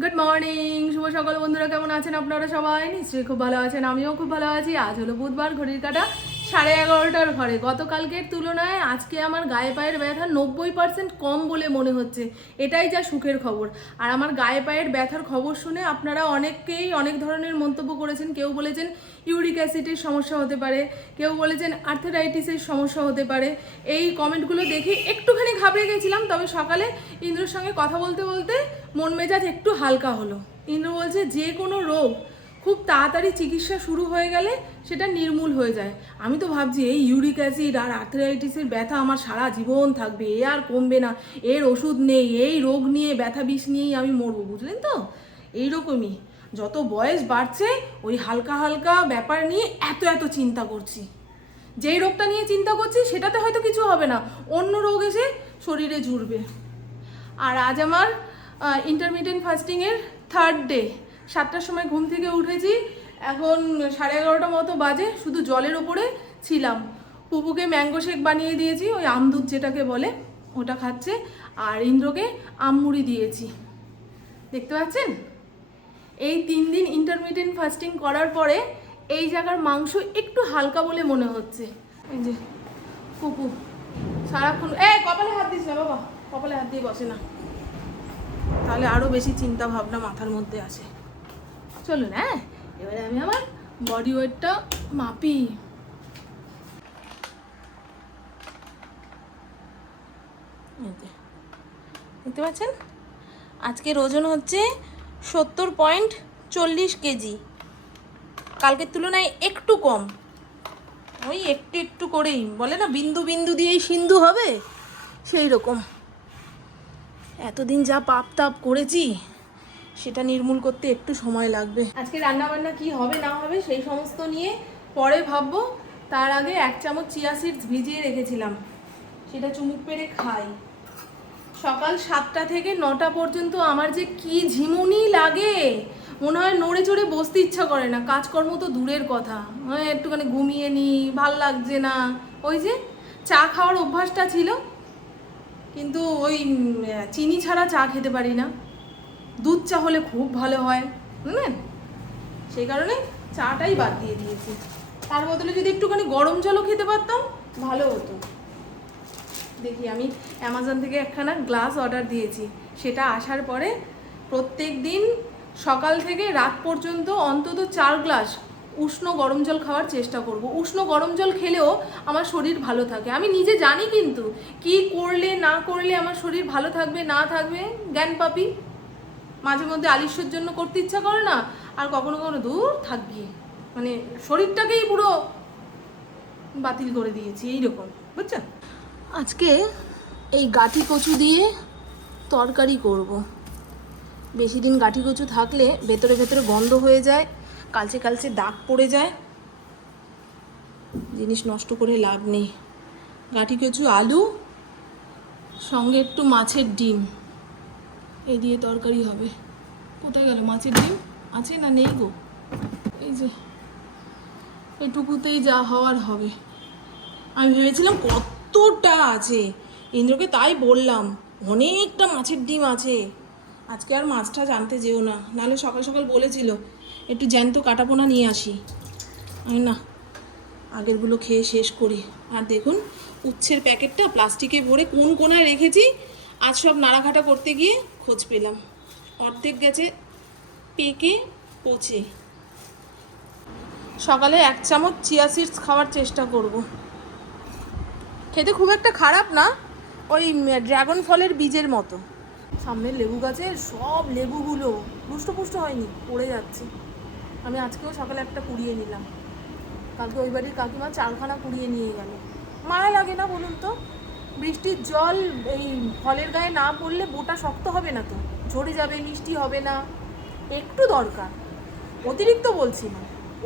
Good morning, শুভ সকাল বন্ধুরা। কেমন আছেন আপনারা? সবাই নিশ্চয়ই খুব ভালো আছেন, আমিও খুব ভালো আছি। আজ হলো বুধবার, ঘড়ির কাঁটা 11:30 ঘরে। গতকালকের তুলনায় আজকে আমার গায়ে পায়ের ব্যথা 90% কম বলে মনে হচ্ছে। এটাই যা সুখের খবর। আর আমার গায়ে পায়ের ব্যথার খবর শুনে আপনারা অনেকেই অনেক ধরনের মন্তব্য করেছেন। কেউ বলেছেন ইউরিক অ্যাসিডের সমস্যা হতে পারে, কেউ বলেছেন আর্থারাইটিসের সমস্যা হতে পারে। এই কমেন্টগুলো দেখে একটুখানি ঘাবড়ে গেছিলাম, তবে সকালে ইন্দ্রর সঙ্গে কথা বলতে বলতে মন মেজাজ একটু হালকা হলো। ইন্দ্র বলছে যে কোনো রোগ খুব তাড়াতাড়ি চিকিৎসা শুরু হয়ে গেলে সেটা নির্মূল হয়ে যায়। আমি তো ভাবছি এই ইউরিক অ্যাসিড আর আর্থারাইটিসের ব্যথা আমার সারা জীবন থাকবে, এ আর কমবে না, এর ওষুধ নেই, এই রোগ নিয়ে ব্যথা বিষ নিয়েই আমি মরবো, বুঝলেন তো? এইরকমই যত বয়স বাড়ছে ওই হালকা হালকা ব্যাপার নিয়ে এত এত চিন্তা করছি। যেই রোগটা নিয়ে চিন্তা করছি সেটাতে হয়তো কিছু হবে না, অন্য রোগ এসে শরীরে জুড়বে। আর আজ আমার ইন্টারমিডিয়েন্ট ফাস্টিংয়ের 3rd ডে। 7টার সময় ঘুম থেকে উঠেছি, এখন 11:30 মতো বাজে। শুধু জলের ওপরে ছিলাম। পুপুকে ম্যাঙ্গো শেক বানিয়ে দিয়েছি, ওই আমদুধ যেটাকে বলে, ওটা খাচ্ছে। আর ইন্দ্রকে আমমুড়ি দিয়েছি। দেখতে পাচ্ছেন? এই 3 দিন ইন্টারমিডিয়েন্ট ফাস্টিং করার পরে এই জায়গার মাংস একটু হালকা বলে মনে হচ্ছে। এই যে পুপু সারাক্ষণ কপালে হাত দিস না বাবা, কপালে হাত দিয়ে বসে না, তাহলে আরো বেশি চিন্তা ভাবনা মাথার মধ্যে আসে। চলুন এবারে আমি আমার বডি ওয়েটটা মাপি। দেখতে পাচ্ছেন আজকের ওজন হচ্ছে 70.40 কেজি। কালকের তুলনায় একটু কম, ওই একটু একটু করেই বলে না, বিন্দু বিন্দু দিয়েই সিন্ধু হবে, সেই রকম। এতদিন যা পাপ তাপ করেছি সেটা নির্মূল করতে একটু সময় লাগবে। আজকে রান্না বান্না কি হবে না হবে সেই সমস্ত নিয়ে পরে ভাববো। তার আগে 1 চামচ চিয়া সিডস ভিজিয়ে রেখেছিলাম, সেটা চুমুক পেড়ে খাই। সকাল 7টা থেকে 9টা পর্যন্ত আমার যে কি ঝিমুনি লাগে, মনে হয় নড়ে চড়ে বসতে ইচ্ছা করে না। কাজকর্ম তো দূরের কথা, একটুখানি ঘুমিয়ে নিই, ভাল লাগছে না। ওই যে চা খাওয়ার অভ্যাসটা ছিল, কিন্তু ওই চিনি ছাড়া চা খেতে পারি না। দুধ চা হলে খুব ভালো হয়, বুঝলেন? সেই কারণে চাটাই বাদ দিয়ে দিয়েছি। তার বদলে যদি একটুখানি গরম জলও খেতে পারতাম ভালো হতো। দেখি, আমি অ্যামাজন থেকে একখানা গ্লাস অর্ডার দিয়েছি। সেটা আসার পরে প্রত্যেক দিন সকাল থেকে রাত পর্যন্ত অন্তত 4 গ্লাস উষ্ণ গরম জল খাওয়ার চেষ্টা করব। উষ্ণ গরম জল খেলেও আমার শরীর ভালো থাকে। আমি নিজে জানি, কিন্তু কি করলে না করলে আমার শরীর ভালো থাকবে না থাকবে জ্ঞান পাপি। মাঝে মধ্যে আলিস্যর জন্য করতে ইচ্ছা করে না, আর কখনো কখনো দূর থাকবি, মানে শরীরটাকেই পুরো বাতিল করে দিয়েছি এইরকম, বুঝছেন? আজকে এই গাঠি কচু দিয়ে তরকারি করব। বেশি দিন গাঠি কচু থাকলে ভেতরে ভেতরে গন্ধ হয়ে যায়, কালচে কালচে দাগ পড়ে যায়, জিনিস নষ্ট করে লাভ নেই। গাঠি কচু, আলু, সঙ্গে একটু মাছের ডিম, এই দিয়ে তরকারি হবে। কোথায় গেল মাছের ডিম? আছে না নেই গো? এই যে এটুকুতেই যা হওয়ার হবে। আমি ভেবেছিলাম কতটা আছে, ইন্দ্রকে তাই বললাম অনেকটা মাছের ডিম আছে। আজকে আর মাছটা জানতে যেও না, নাহলে সকাল সকাল বলেছিল একটু জ্যান্ত কাটাপোনা নিয়ে আসি। আমি না, আগেরগুলো খেয়ে শেষ করি। আর দেখুন উচ্ছের প্যাকেটটা প্লাস্টিকে ভরে কোন কোনায় রেখেছি, আজ সব নাড়াঘাটা করতে গিয়ে খোঁজ পেলাম। অর্ধেক গেছে পেকে পচে। সকালে 1 চামচ চিয়া সিডস খাওয়ার চেষ্টা করব। খেতে খুব একটা খারাপ না, ওই ড্রাগন ফলের বীজের মতো। সামনের লেবু গাছের সব লেবুগুলো পুষ্ট হয়নি, পড়ে যাচ্ছে। আমি আজকেও সকালে একটা কুড়িয়ে নিলাম। কালকে ওই বাড়ির কাকিমা 4খানা কুড়িয়ে নিয়ে গেল। মায়া লাগে না বলুন তো? বৃষ্টির জল এই ফলের গায়ে না পড়লে বোটা শক্ত হবে না তো, ঝরে যাবে, মিষ্টি হবে না। একটু দরকার, অতিরিক্ত বলছি না,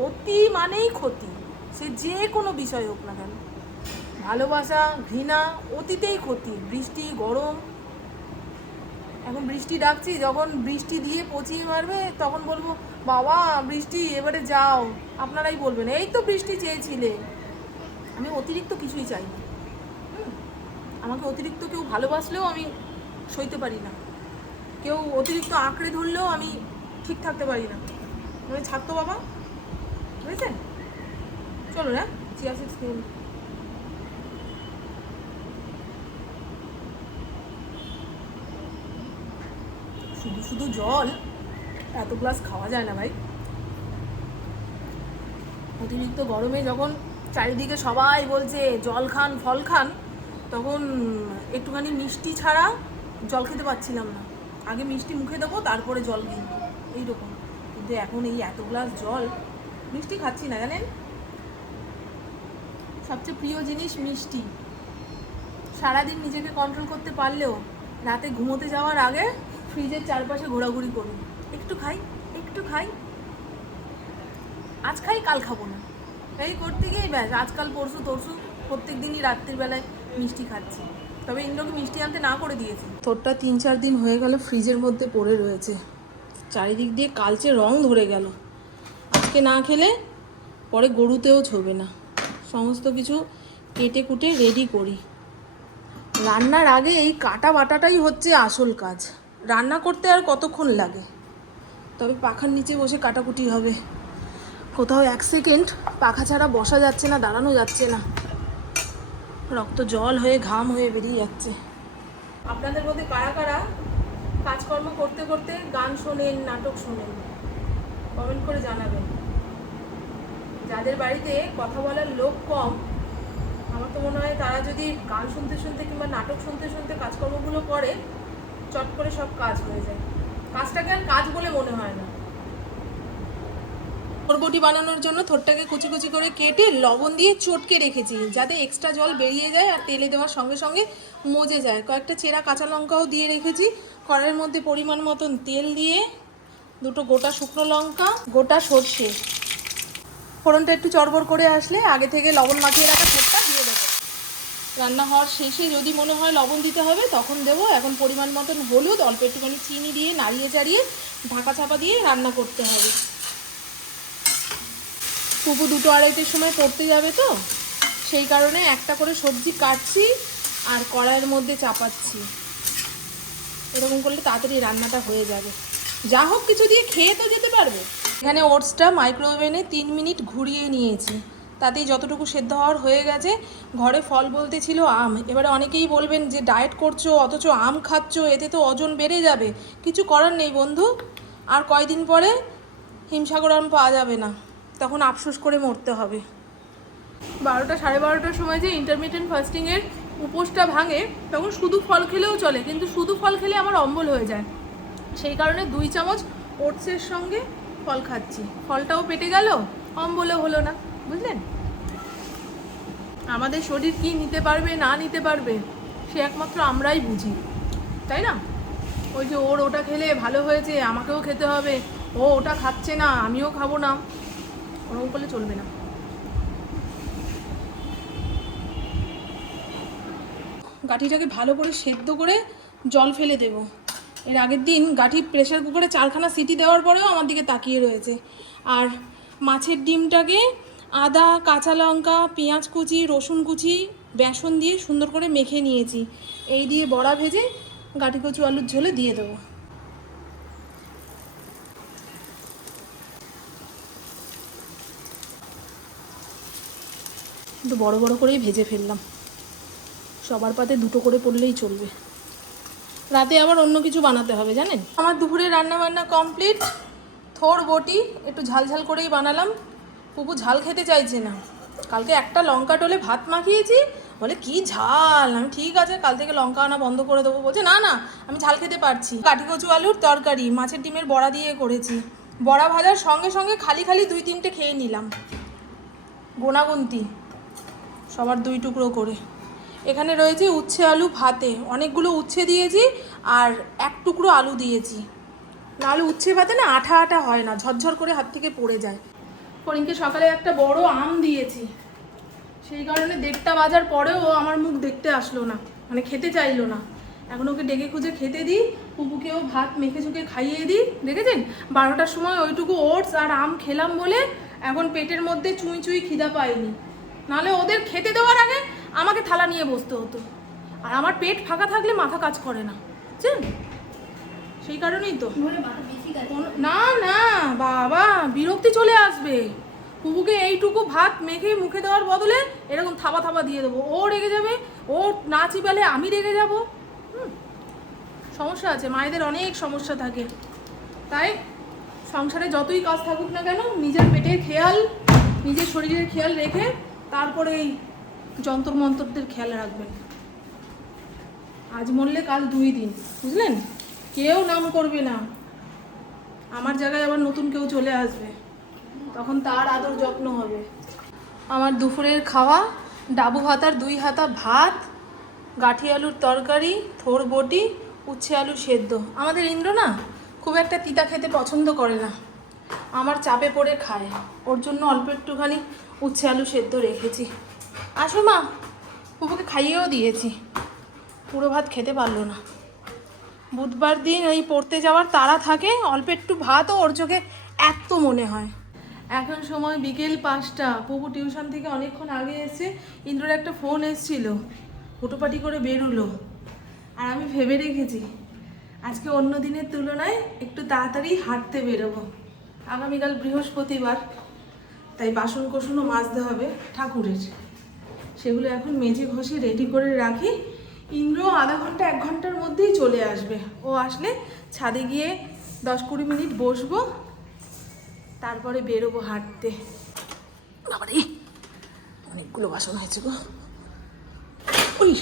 অতি মানেই ক্ষতি। সে যে কোনো বিষয় হোক না কেন, ভালোবাসা ঘৃণা অতিতেই ক্ষতি। বৃষ্টি গরম, এখন বৃষ্টি ডাকছি, যখন বৃষ্টি দিয়ে পচিয়ে মারবে তখন বলবো বাবা বৃষ্টি এবারে যাও। আপনারাই বলবেন এই তো বৃষ্টি চেয়েছিলে। আমি অতিরিক্ত কিছুই চাই না। আমাকে অতিরিক্ত কেউ ভালোবাসলেও আমি সইতে পারি না। কেউ অতিরিক্ত আঁকড়ে ধরলেও আমি ঠিক থাকতে পারি না, মানে ছাড়তো বাবা, বুঝেছেন? চলো না চিয়া সিডস খেয়ে নিই। শুধু শুধু জল এত গ্লাস খাওয়া যায় না ভাই। অতিরিক্ত গরমে যখন চারিদিকে সবাই বলছে জল খান ফল খান, তখন একটুখানি মিষ্টি ছাড়া জল খেতে পারছিলাম না। আগে মিষ্টি মুখে দেবো, তারপরে জল কিনবো, এইরকম। কিন্তু এখন এই এত গ্লাস জল, মিষ্টি খাচ্ছি না জানেন, সবচেয়ে প্রিয় জিনিস মিষ্টি। সারাদিন নিজেকে কন্ট্রোল করতে পারলেও রাতে ঘুমোতে যাওয়ার আগে ফ্রিজের চারপাশে ঘোরাঘুরি করি, একটু খাই একটু খাই, আজ খাই কাল খাবো না, এই করতে গিয়েই ব্যাস আজকাল পরশু তরশু প্রত্যেক দিনই রাত্রির বেলায় মিষ্টি খাচ্ছি। তবে ইন্দ্রকে মিষ্টি আনতে না করে দিয়েছি। তোরটা 3-4 দিন হয়ে গেল ফ্রিজের মধ্যে পড়ে রয়েছে, চারিদিক দিয়ে কালচে রং ধরে গেল। আজকে না খেলে পরে গরুতেও ছোবে না। সমস্ত কিছু কেটে কুটে রেডি করি। রান্নার আগে এই কাটা বাটাটাই হচ্ছে আসল কাজ। রান্না করতে আর কতক্ষণ লাগে, তবে পাখার নিচে বসে কাটাকুটি হবে। কোথাও 1 সেকেন্ড পাখা ছাড়া বসা যাচ্ছে না, দাঁড়ানো যাচ্ছে না, রক্ত জল হয়ে ঘাম হয়ে বেরিয়ে যাচ্ছে। আপনাদের মধ্যে কারা কারা কাজকর্ম করতে করতে গান শোনেন, নাটক শোনেন, কমেন্ট করে জানাবেন। যাদের বাড়িতে কথা বলার লোক কম, আমার তো মনে হয় তারা যদি গান শুনতে শুনতে কিংবা নাটক শুনতে শুনতে কাজকর্মগুলো করে, চট করে সব কাজ হয়ে যায়। কাজটাকে আর কাজ বলে মনে হয় না। বরবটি বানানোর জন্য থোরটাকে কুচি কুচি করে কেটে লবণ দিয়ে চটকে রেখেছি, যাতে এক্সট্রা জল বেরিয়ে যায় আর তেলে দেওয়ার সঙ্গে সঙ্গে মজে যায়। কয়েকটা চেরা কাঁচা লঙ্কাও দিয়ে রেখেছি। কড়াইয়ের মধ্যে পরিমাণ মতন তেল দিয়ে 2টো গোটা শুকনো লঙ্কা, গোটা সর্ষে, ফোড়নটা একটু চড়বড় করে আসলে আগে থেকে লবণ মাখিয়ে রাখা থোরটা দিয়ে দেবো। রান্না হওয়ার শেষে যদি মনে হয় লবণ দিতে হবে তখন দেবো। এখন পরিমাণ মতন হলুদ, অল্প একটুখানি চিনি দিয়ে নাড়িয়ে চাড়িয়ে ঢাকা চাপা দিয়ে রান্না করতে হবে। পুপু 2-2:30-এর সময় পড়তে যাবে, তো সেই কারণে একটা করে সবজি কাটছি আর কড়াইয়ের মধ্যে চাপাচ্ছি। এরকম করলে তাড়াতাড়ি রান্নাটা হয়ে যাবে। যা হোক কিছু দিয়ে খেয়ে তো যেতে পারবে। এখানে ওটসটা মাইক্রোওভেনে 3 মিনিট ঘুরিয়ে নিয়েছি, তাতেই যতটুকু সেদ্ধ হওয়ার হয়ে গেছে। ঘরে ফল বলতে ছিল আম। এবারে অনেকেই বলবেন যে ডায়েট করছো অথচ আম খাচ্ছ, এতে তো ওজন বেড়ে যাবে। কিছু করার নেই বন্ধু, আর কয়দিন পরে হিমসাগর আম পাওয়া যাবে না, তখন আফসোস করে মরতে হবে। 12টা 12:30টার সময় যে ইন্টারমিটেন্ট ফাস্টিংয়ের উপোসটা ভাঙে, তখন শুধু ফল খেলেও চলে, কিন্তু শুধু ফল খেলে আমার অম্বল হয়ে যায়। সেই কারণে 2 চামচ ওটসের সঙ্গে ফল খাচ্ছি। ফলটাও পেটে গেল, অম্বলও হলো না, বুঝলেন? আমাদের শরীর কি নিতে পারবে না নিতে পারবে সে একমাত্র আমরাই বুঝি, তাই না? ওই যে ওর ওটা খেলে ভালো হয়েছে, আমাকেও খেতে হবে, ও ওটা খাচ্ছে না আমিও খাবো না, ওরকম করলে চলবে না। গাঠিটাকে ভালো করে সেদ্ধ করে জল ফেলে দেব। এর আগের দিন গাঠি প্রেসার কুকারে 4খানা সিটি দেওয়ার পরেও আমার দিকে তাকিয়ে রয়েছে। আর মাছের ডিমটাকে আদা, কাঁচা লঙ্কা, পেঁয়াজ কুচি, রসুন কুচি, বেসন দিয়ে সুন্দর করে মেখে নিয়েছি। এই দিয়ে বড়া ভেজে গাঠি কচু আলুর ঝোলে দিয়ে দেবো। একটু বড় বড় করেই ভেজে ফেললাম, সবার পাতে 2টো করে পড়লেই চলবে। রাতে আবার অন্য কিছু বানাতে হবে জানেন। আমার দুপুরে রান্না বান্না কমপ্লিট। থোর বটি একটু ঝাল ঝাল করেই বানালাম। পুপু ঝাল খেতে চাইছে না। কালকে একটা লঙ্কা টলে ভাত মাখিয়েছি, বলে কি ঝাল। আমি ঠিক আছে কাল থেকে লঙ্কা আনা বন্ধ করে দেবো। বলছে না না আমি ঝাল খেতে পারছি। কাঠি কচু আলুর তরকারি মাছের ডিমের বড়া দিয়ে করেছি। বড়া ভাজার সঙ্গে সঙ্গে খালি খালি 2-3টে খেয়ে নিলাম, গোনাগুন্তি, সবার 2 টুকরো করে। এখানে রয়েছে উচ্ছে আলু ভাতে, অনেকগুলো উচ্ছে দিয়েছি আর 1 টুকরো আলু দিয়েছি। নাহলে উচ্ছে ভাতে না আঠা আঠা হয় না, ঝরঝর করে হাত থেকে পড়ে যায়। ফরিনকে সকালে একটা বড় আম দিয়েছি, সেই কারণে 1:30 বাজার পরেও ও আমার মুখ দেখতে আসলো না, মানে খেতে চাইলো না। এখন ওকে ডেকে খুঁজে খেতে দিই, পুপুকেও ভাত মেখে ঝুঁকে খাইয়ে দিই। দেখেছেন 12টার সময় ওইটুকু ওটস আর আম খেলাম বলে এখন পেটের মধ্যে চুঁই চুঁই খিদা পায়নি। নাহলে ওদের খেতে দেওয়ার আগে আমাকে থালা নিয়ে বসতে হতো, আর আমার পেট ফাঁকা থাকলে মাথা কাজ করে না, বুঝছেন? সেই কারণেই তো না না বাবা বিরক্তি চলে আসবে। পুবুকে এইটুকু ভাত মেখে মুখে দেওয়ার বদলে এরকম থাবা থাবা দিয়ে দেবো, ও রেগে যাবে, ও না চিবালে আমি রেগে যাবো। সমস্যা আছে, মায়েদের অনেক সমস্যা থাকে। তাই সংসারে যতই কাজ থাকুক না কেন নিজের পেটের খেয়াল, নিজের শরীরের খেয়াল রেখে তারপরে এই যন্ত্র মন্ত্রদের খেয়াল রাখবেন। আজ মরলে কাল 2 দিন, বুঝলেন? কেউ নাম করবে না, আমার জায়গায় আবার নতুন কেউ চলে আসবে, তখন তার আদর যত্ন হবে। আমার দুপুরের খাওয়া ডাবু ভাতার 2 হাতা ভাত, গাঠি আলুর তরকারি, থোর বটি, উচ্ছে আলু সেদ্ধ। আমাদের ইন্দ্র না খুব একটা তিতা খেতে পছন্দ করে না, আমার চাপে পড়ে খায়, ওর জন্য অল্প একটুখানি উচ্ছে আলু সেদ্ধ রেখেছি। আসো মা, পুপুকে খাইয়েও দিয়েছি, পুরো ভাত খেতে পারলো না। বুধবার দিন এই পড়তে যাওয়ার তাড়া থাকে, অল্প একটু ভাতও ওর চোখে এত মনে হয়। এখন সময় বিকেল 5টা, পুপু টিউশন থেকে অনেকক্ষণ আগে এসে ইন্দ্রর একটা ফোন এসেছিল, হুটোপাটি করে বেরোলো। আর আমি ভেবে রেখেছি আজকে অন্য দিনের তুলনায় একটু তাড়াতাড়ি হাঁটতে বেরোবো। আগামীকাল বৃহস্পতিবার, তাই বাসন কোসনও মাজতে হবে ঠাকুরের, সেগুলো এখন মেজে ঘষে রেডি করে রাখি। ইন্দ্র আধা ঘন্টা 1 ঘন্টার মধ্যেই চলে আসবে, ও আসলে ছাদে গিয়ে 10-20 মিনিট বসবো, তারপরে বেরোবো হাঁটতে। বাবারে অনেকগুলো বাসন হয়েছে গো। ওই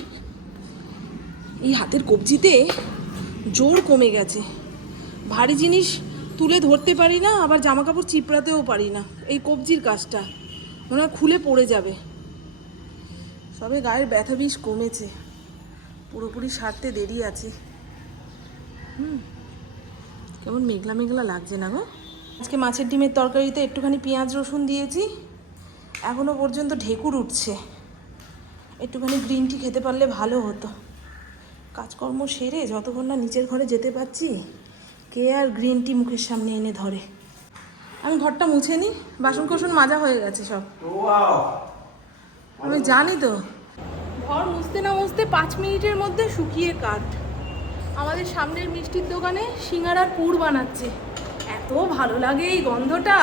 এই হাতের কবজিতে জোর কমে গেছে, ভারী জিনিস তুলে ধরতে পারি না, আবার জামা কাপড় চিপড়াতেও পারি না। এই কবজির কাজটা মনে হয় খুলে পড়ে যাবে। সবে গায়ের ব্যথা বিষ কমেছে, পুরোপুরি সারতে দেরি আছে। কেমন মেঘলা মেঘলা লাগছে না গো। আজকে মাছের ডিমের তরকারিতে একটুখানি পেঁয়াজ রসুন দিয়েছি, এখনও পর্যন্ত ঢেকুর উঠছে। একটুখানি গ্রিন টি খেতে পারলে ভালো হতো। কাজকর্ম সেরে যতক্ষণ না নিচের ঘরে যেতে পারছি, কে আর গ্রিন টি মুখের সামনে এনে ধরে। আমি ঘরটা মুছে নিই, বাসন কোসন মাজা হয়ে গেছে সব, আমি জানি তো। ঘর মুছতে না মুছতে 5 মিনিটের মধ্যে শুকিয়ে কাঠ। আমাদের সামনের মিষ্টির দোকানে সিঙ্গারার পুর বানাচ্ছে, এত ভালো লাগে এই গন্ধটা।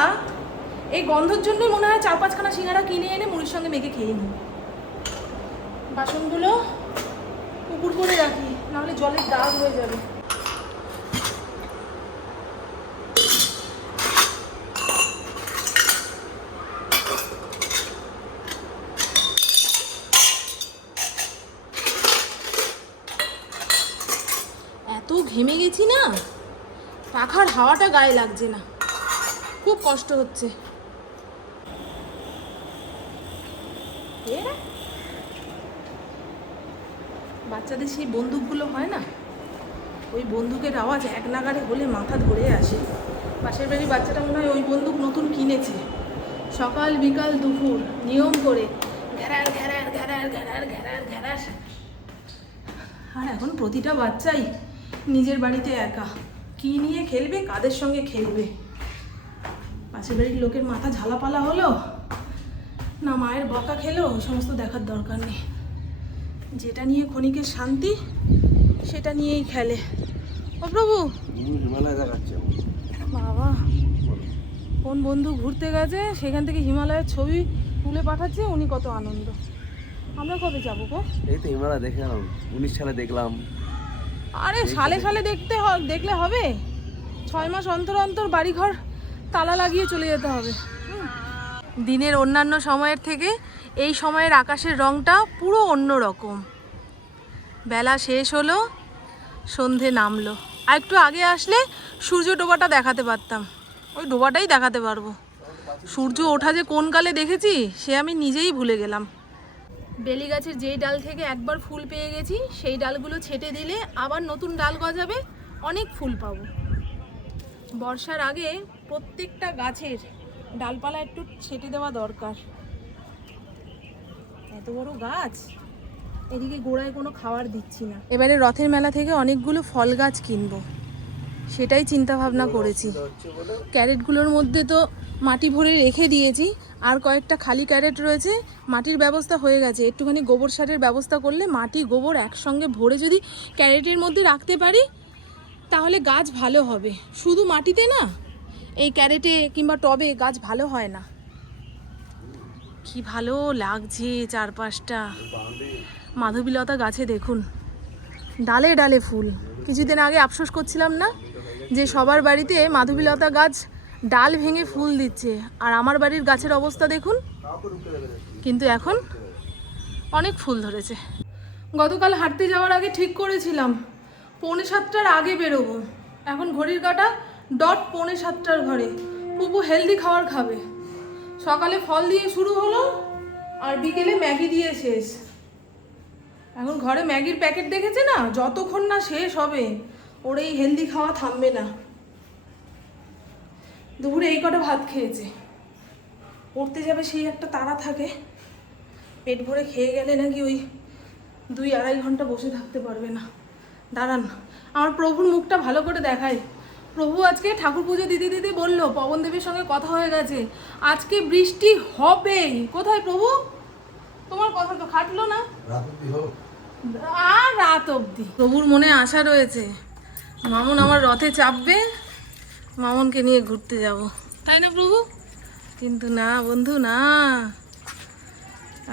এই গন্ধর জন্যই মনে হয় 4-5খানা সিঙ্গারা কিনে এনে মুড়ির সঙ্গে মেখে খেয়ে নিই। বাসনগুলো পুকুর করে রাখি, নাহলে জলের দাগ হয়ে যাবে। এত ঘেমে গেছি না, পাখার হাওয়াটা গায়ে লাগছে না, খুব কষ্ট হচ্ছে। বাচ্চাদের সেই বন্দুকগুলো হয় না, ওই বন্দুকের আওয়াজ এক নাগাড়ে হলে মাথা ধরে আসে। পাশের বাড়ির বাচ্চাটা মনে হয় ওই বন্দুক নতুন কিনেছে, সকাল বিকাল দুপুর নিয়ম করে ঘ্যারার ঘ্যারার ঘ্যারার ঘ্যারার ঘ্যারার ঘ্যারার। আর এখন প্রতিটা বাচ্চাই নিজের বাড়িতে একা, কি নিয়ে খেলবে, কাদের সঙ্গে খেলবে। পাশের বাড়ির লোকের মাথা ঝালাপালা হলো না মায়ের বকা খেলো, ওই সমস্ত দেখার দরকার নেই। যেটা নিয়ে ক্ষণিকের শান্তি সেটা নিয়েই খেলে। ও প্রভু, বাবা কোন বন্ধু ঘুরতে গেছে, সেখান থেকে হিমালয়ের ছবি তুলে পাঠাচ্ছে, উনি কত আনন্দ। আমরা কবে যাবো গো? এই তো হিমালয় দেখে গেলাম, 19 সালে দেখলাম। আরে সালে সালে দেখলে হবে? 6 মাস অন্তর অন্তর বাড়িঘর তালা লাগিয়ে চলে যেতে হবে। দিনের অন্যান্য সময়ের থেকে এই সময়ের আকাশের রংটা পুরো অন্য রকম। বেলা শেষ হলো, সন্ধে নামলো। আর একটু আগে আসলে সূর্য ডোবাটা দেখাতে পারতাম, ওই ডোবাটাই দেখাতে পারবো। সূর্য ওঠা যে কোন কালে দেখেছি সে আমি নিজেই ভুলে গেলাম। বেলি গাছের যেই ডাল থেকে একবার ফুল পেয়ে গেছি, সেই ডালগুলো ছেটে দিলে আবার নতুন ডাল গজাবে, অনেক ফুল পাবো। বর্ষার আগে প্রত্যেকটা গাছের ডালপালা একটু ছেটে দেওয়া দরকার। এত বড় গাছ, এদিকে গোড়ায় কোনো খাবার দিচ্ছি না। এবারে রথের মেলা থেকে অনেকগুলো ফল গাছ কিনবো, সেটাই চিন্তা ভাবনা করেছি। ক্যারেটগুলোর মধ্যে তো মাটি ভরে রেখে দিয়েছি, আর কয়েকটা খালি ক্যারেট রয়েছে, মাটির ব্যবস্থা হয়ে গেছে। একটুখানি গোবর সারের ব্যবস্থা করলে মাটি গোবর একসঙ্গে ভরে যদি ক্যারেটের মধ্যে রাখতে পারি, তাহলে গাছ ভালো হবে। শুধু মাটিতে না, এই ক্যারেটে কিংবা টবে গাছ ভালো হয় না। কি ভালো লাগছে চারপাশটা। মাধবীলতা গাছে দেখুন ডালে ডালে ফুল। কিছুদিন আগে আফসোস করছিলাম না যে সবার বাড়িতে মাধবীলতা গাছ ডাল ভেঙে ফুল দিচ্ছে, আর আমার বাড়ির গাছের অবস্থা দেখুন। কিন্তু এখন অনেক ফুল ধরেছে। গতকাল হাঁটতে যাওয়ার আগে ঠিক করেছিলাম 6:45 আগে বেরোবো। এখন ঘড়ির কাঁটা ডট 6:45 ঘরে। পুপু হেলদি খাবার খাবে। সকালে ফল দিয়ে শুরু হলো, আর বিকেলে ম্যাগি দিয়ে শেষ। এখন ঘরে ম্যাগির প্যাকেট দেখেছে না, যতক্ষণ না শেষ হবে ওর এই হেলদি খাওয়া থামবে না। দুপুরে এই কটা ভাত খেয়েছে। পড়তে যাবে সেই একটা তাড়া থাকে। পেট ভরে খেয়ে গেলে নাকি ওই 2-2.5 ঘন্টা বসে থাকতে পারবে না। দাঁড়ান, আমার প্রভুর মুখটা ভালো করে দেখায়। প্রভু আজকে ঠাকুর পুজো দিতে দিতে বলল, পবন দেবীর সঙ্গে কথা হয়ে গেছে, আজকে বৃষ্টি হবেই। কোথায় প্রভু? তোমার কথা তো খাটলো না। আর রাত অবধি প্রভুর মনে আশা রয়েছে, মামুন আমার রথে চাপবে, মামুনকে নিয়ে ঘুরতে যাব, তাই না প্রভু? কিন্তু না বন্ধু, না।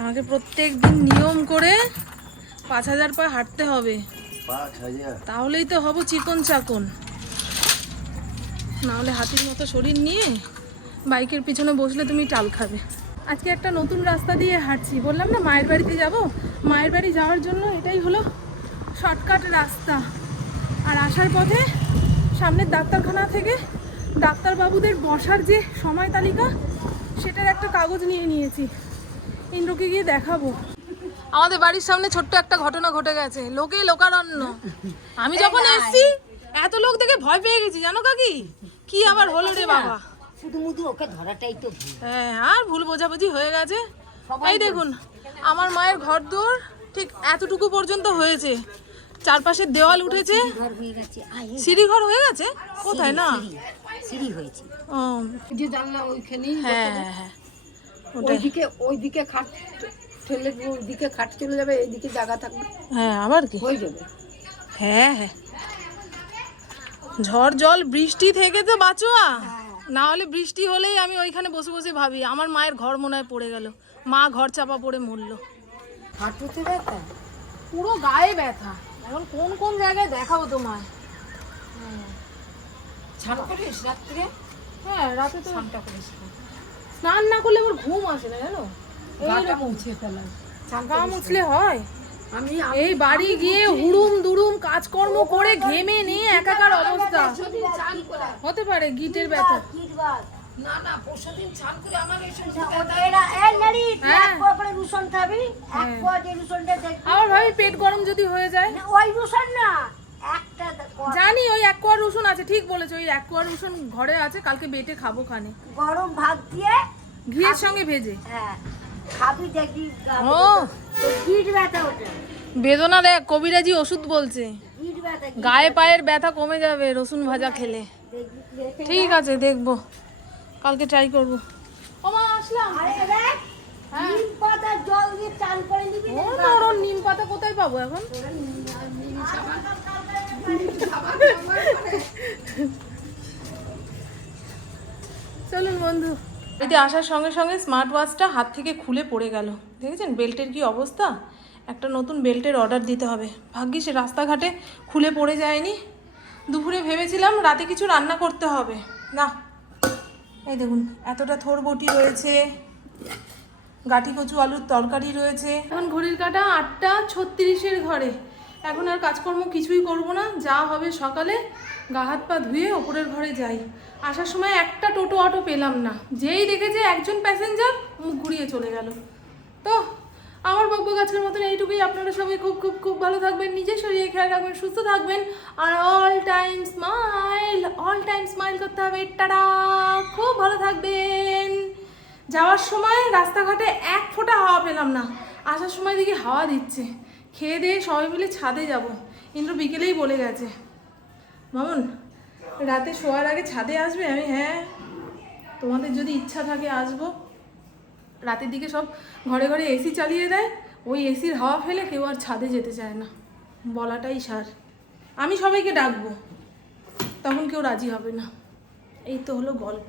আমাকে প্রত্যেক দিন নিয়ম করে 5000 পা হাঁটতে হবে, 5000। তাহলেই তো হব চিকন চাকন। নাহলে হাতির মতো শরীর নিয়ে বাইকের পিছনে বসলে তুমি টাল খাবে। আজকে একটা নতুন রাস্তা দিয়ে হাঁটছি, বললাম না মায়ের বাড়িতে যাব। মায়ের বাড়ি যাওয়ার জন্য এটাই হলো শর্টকাট রাস্তা। আর আসার পথে সামনের ডাক্তারখানা থেকে ডাক্তারবাবুদের বসার যে সময় তালিকা, সেটার একটা কাগজ নিয়ে নিয়েছি। ইন্দ্রকে গিয়ে দেখাবো। আমাদের বাড়ির সামনে ছোট্ট একটা ঘটনা ঘটে গেছে, লোকে লোকারণ্য। আমি যখন এসছি এত লোক দেখে ভয় পেয়ে গেছি, জানো কাকি? কি আবার হলো রে বাবা? শুধু ওকে ধরাটাই তো ভুল। হ্যাঁ, আর ভুল বোঝাবুঝি হয়ে গেছে। এই দেখুন, আমার মায়ের ঘর দৌড় ঠিক এতটুকু পর্যন্ত হয়েছে। চারপাশের দেওয়াল উঠেছে, ঘর হয়ে গেছে, সিঁড়ি ঘর হয়ে গেছে। কোথায় না সিঁড়ি হয়েছে। ও যে জানলা ওইখানেই, হ্যাঁ হ্যাঁ হ্যাঁ, ওটাই। ওইদিকে খাট ঠেলে, ওইদিকে খাট চলে যাবে, এইদিকে জায়গা থাকবে, হ্যাঁ আবার কি হয়ে যাবে। হ্যাঁ হ্যাঁ, ঝড় জল বৃষ্টি থেকে তো বাঁচোয়া। না হলে বৃষ্টি হলেই আমি ওইখানে বসে বসে ভাবি আমার মায়ের ঘর মনে হয় পড়ে গেল, মা ঘর চাপা পড়ে মরলো। হাঁটুতে ব্যথা, পুরো গায়ে ব্যথা। এখন কোন কোন জায়গায় দেখাবো তোমায়? স্নান করিস রাত্রে? হ্যাঁ, রাতে তো স্নানটা করিস, স্নান না করলে আমার ঘুম আসে না, জানো? গাটা মুছে ফেলা। গা মুছলে হয়? আমি এই বাড়ি গিয়ে হুড়ুম দুড়ুম কাজকর্ম করে ঘেমে নিয়ে একাকার অবস্থা। হতে পারে গিটের ব্যথা। না না, পরশুদিন স্নান করে আমার এসে আবার ভাবি পেট গরম যদি হয়ে যায়। জানি ওই অ্যাকোয়ার রসুন আছে, ঠিক বলেছো, ওই অ্যাকোয়ার রসুন ঘরে আছে, কালকে বেটে খাবো খানে, গরম ভাত দিয়ে ঘিয়ের সঙ্গে ভেজে। হ্যাঁ খাবি, দেখবি ও গিট ব্যথা ওঠে। বেদনা দেখ, কবিরাজি ওষুধ বলছে, গিট ব্যথা গায়ে পায়ের ব্যথা কমে যাবে রসুন ভাজা খেলে। দেখবি। ঠিক আছে, দেখবো, কালকে ট্রাই করবো। ও মা, আসলাম। আরে দেখ, হ্যাঁ, নিম পাতা জল দিয়ে চান করে নিবি। ও নরম নিম পাতা কোথায় পাবো এখন? চলুন বন্ধু। এতে আসার সঙ্গে সঙ্গে স্মার্ট ওয়াচটা হাত থেকে খুলে পড়ে গেল। দেখেছেন বেল্টের কি অবস্থা? একটা নতুন বেল্টের অর্ডার দিতে হবে। ভাগ্যিস রাস্তাঘাটে খুলে পড়ে যায়নি। দুপুরে ভেবেছিলাম রাতে কিছু রান্না করতে হবে, না, এই দেখুন এতটা থোর বটি রয়েছে, গাঠি কচু আলুর তরকারি রয়েছে। এখন ঘড়ির কাঁটা 8:36 ঘরে। এখন আর কাজকর্ম কিছুই করব না, যা হবে সকালে গা হাত পা ধুয়ে ওপরের ঘরে যাই। আসার সময় একটা টোটো অটো পেলাম না, যেই দেখেছে একজন প্যাসেঞ্জার মুখ ঘুরিয়ে চলে গেল। তো আমার বকবক আজকের মতন এইটুকুই। আপনারা সবাই খুব খুব খুব ভালো থাকবেন, নিজের শরীরে খেয়াল রাখবেন, সুস্থ থাকবেন, আর অল টাইম স্মাইল করতে হবে। টাটা, খুব ভালো থাকবেন। যাওয়ার সময় রাস্তাঘাটে এক ফোঁটা হাওয়া পেলাম না, আসার সময় দেখি হাওয়া দিচ্ছে। খেয়ে দিয়ে সবাই মিলে ছাদে যাব। ইন্দ্র বিকেলেই বলে গেছে, মামুন রাতে শোয়ার আগে ছাদে আসবে। আমি হ্যাঁ, তোমাদের যদি ইচ্ছা থাকে আসবো। রাতের দিকে সব ঘরে ঘরে এসি চালিয়ে দেয়, ওই এসির হাওয়া ফেলে কেউ আর ছাদে যেতে চায় না, বলাটাই সার। আমি সবাইকে ডাকবো, তখন কেউ রাজি হবে না। এই তো হলো গল্প।